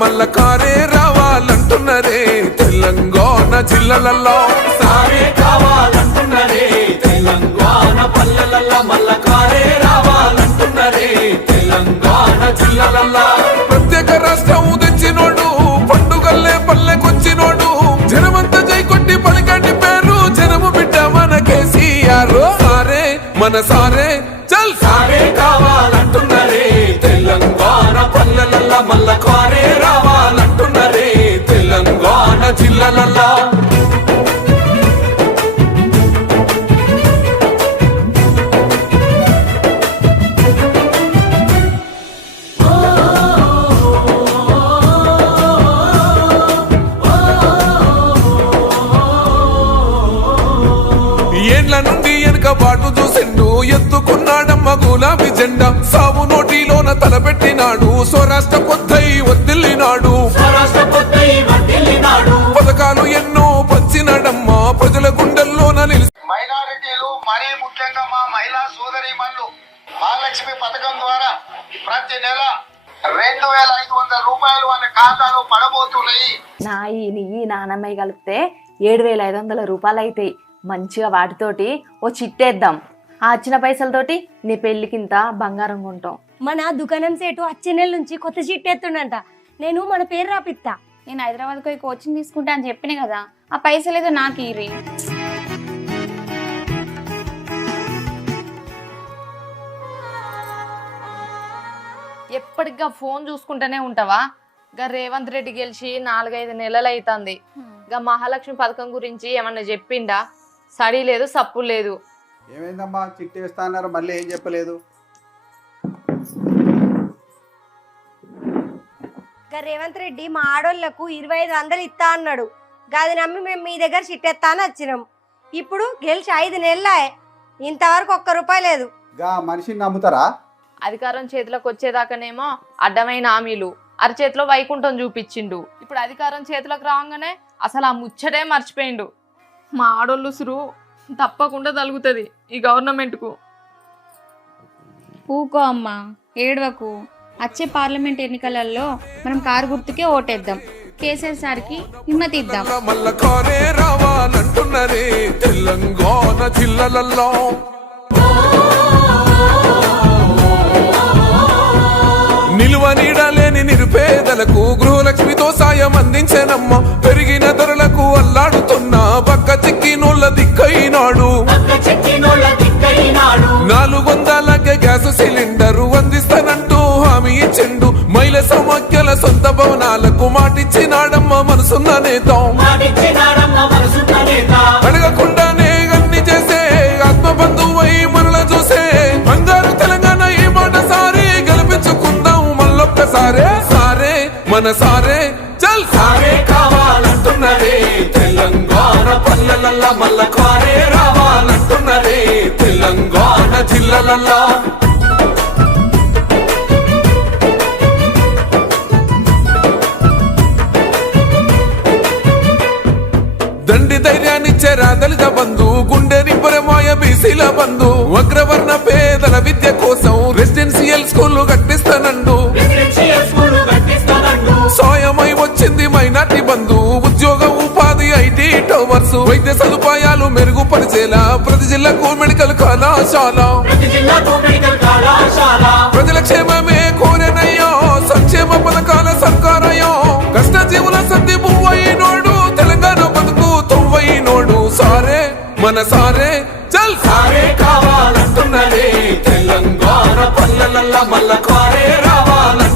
మల్ల కారే రావాలంటున్నరే తెలంగాణ జిల్లాలలో సారే కావాలంటున్నరే తెలంగాణ పల్లెలలో మల్ల కారే రావాలంటున్నరే తెలంగాణ జిల్లాలలో ప్రత్యేక రాష్ట్రం తెచ్చినోడు పండుగల్లే పల్లెకొచ్చినోడు జనమంతా జై కొట్టి పలికండి పేరు జనము బిడ్డ మన కేసీఆర్ సారే మన సారే చల్ సారే కావాలంటున్నరే తెలంగాణ పల్లెలలో మల్ల కారే రావాలంటున్నరే తెలంగాణ జిల్లాలలో ఏండ్ల నుండి వెనక బాటు చూసిండు ఎత్తుకున్నాడమ్మ గులాబీ జెండా సాగు నోటిలోన తలపెట్టినాడు స్వరాష్ట్ర పొద్దై వర్దిల్లినాడు పథకాలు ఎన్నో పంచినాడమ్మ ప్రజల గుండెల్లోన నిలిచి మైనారిటీలు మరీ ముఖ్యంగా మా మహిళా సోదరీమణులు మహాలక్ష్మి పథకం ద్వారా ప్రతి నెల 2500 రూపాయలు వాళ్ళ ఖాతాలో పడబోతున్నాయి. నీ నానమ్మ కలిపితే 7500 రూపాయలు అవుతాయి. మంచిగా వాటితోటి ఓ చిట్టేద్దాం. ఆ వచ్చిన పైసలతోటి నీ పెళ్లికింత బంగారం కొంటాం. మన దుకాణం సేటు వచ్చే నెల నుంచి కొత్త చిట్టేస్తుండంట. నేను మన పేరు రాపిస్తా. నేను హైదరాబాద్కి పోయి కోచింగ్ తీసుకుంటా అని చెప్పిన కదా, ఆ పైసలు ఏదో నాకు ఇరి. ఎప్పటిగా ఫోన్ చూసుకుంటూనే ఉంటావా? గా రేవంత్ రెడ్డి గెలిచి 4-5 నెలలు అవుతుంది. గా మహాలక్ష్మి పథకం గురించి ఏమన్నా చెప్పిండా? సడి లేదు సప్పు లేదు. ఏమైందమ్మా చిట్టి వేస్తా అన్నారు, మళ్ళీ ఏం చెప్పలేదు? రేవంత్ రెడ్డి మా ఆడోళ్లకు 2500 ఇస్తా అన్నాడు. గది నమ్మి మేము మీ దగ్గర చిట్టెత్తా అని వచ్చినాం. ఇప్పుడు గెలిచి 5 నెలలే, ఇంతవరకు ₹1 లేదు. గా మనిషిని నమ్ముతారా? అధికారం చేతిలోకి వచ్చేదాకానేమో అడ్డమైన హామీలు, అరచేతిలో వైకుంఠం చూపించిండు. ఇప్పుడు అధికారం చేతిలోకి రాగానే అసలు ఆ ముచ్చటే మర్చిపోయిండు. మా ఆడోళ్ళు సురు తప్పకుండా తలుగుతుంది ఈ గవర్నమెంట్కు. ఊకో అమ్మా, ఏడవకు. వచ్చే పార్లమెంట్ ఎన్నికలలో మనం కారు గుర్తుకే ఓటేద్దాం. కేసీఆర్ సార్కి హిమ్మతి ఇద్దాం. మల్ల కారే రావాలంటున్నరే తెలంగాణ జిల్లాలలో నిలువ నీడలేని నిరుపేదలకు గృహలక్ష్మితో సాయం అందించనమ్మ. పెరిగిన ధరలకు అల్లాడుతున్న పక్క చిక్కినోళ్ళ దిక్కైనాడు. 400 గ్యాస్ సిలిండరు అందిస్తానంటూ హామీ ఇచ్చిండు. మహిళ సమాఖ్యల సొంత భవనాలకు మాటిచ్చినాడమ్మ మనసున్న నేత. అడగకుండానే అన్ని చేసే ఆత్మబంధువై మనల చూసే బంగారు తెలంగాణ ఈ మాట సారి గెలిపించుకుందాం మళ్ళొక్కసారే. సారే మన సారే చల్ సారే కావాలంటున్నరే తెలంగాణ పల్లెలలో మల్ల కారే రావాలంటున్నరే తెలంగాణ జిల్లాలలో దండి ధైర్యాన్నిచ్చారా దళిత బంధు, గుండె నింపరమాయ బీసీల బంధు. అగ్రవర్ణ పేదల విద్య కోసం రెసిడెన్షియల్ స్కూళ్లు కట్టిస్తానండు. సాయమై వచ్చింది మైనార్టీ బంధు, ఉద్యోగ ఉపాధి ఐటీ టవర్స్. వైద్య సదుపాయాలు మెరుగుపరిచేలా ప్రతి జిల్లాకు మెడికల్ కళాశాల. ప్రజల క్షేమమే కోరెనయ్యో సంక్షేమ పథకాల సర్కారయ్యో. కష్టజీవుల సర్ది పువ్వైనోడు తెలంగాణ బతుకు తొవ్వైనోడు. సారే మన సారే చల్ సారే కావాలంటున్నరే తెలంగాణ పల్లెలలో మల్ల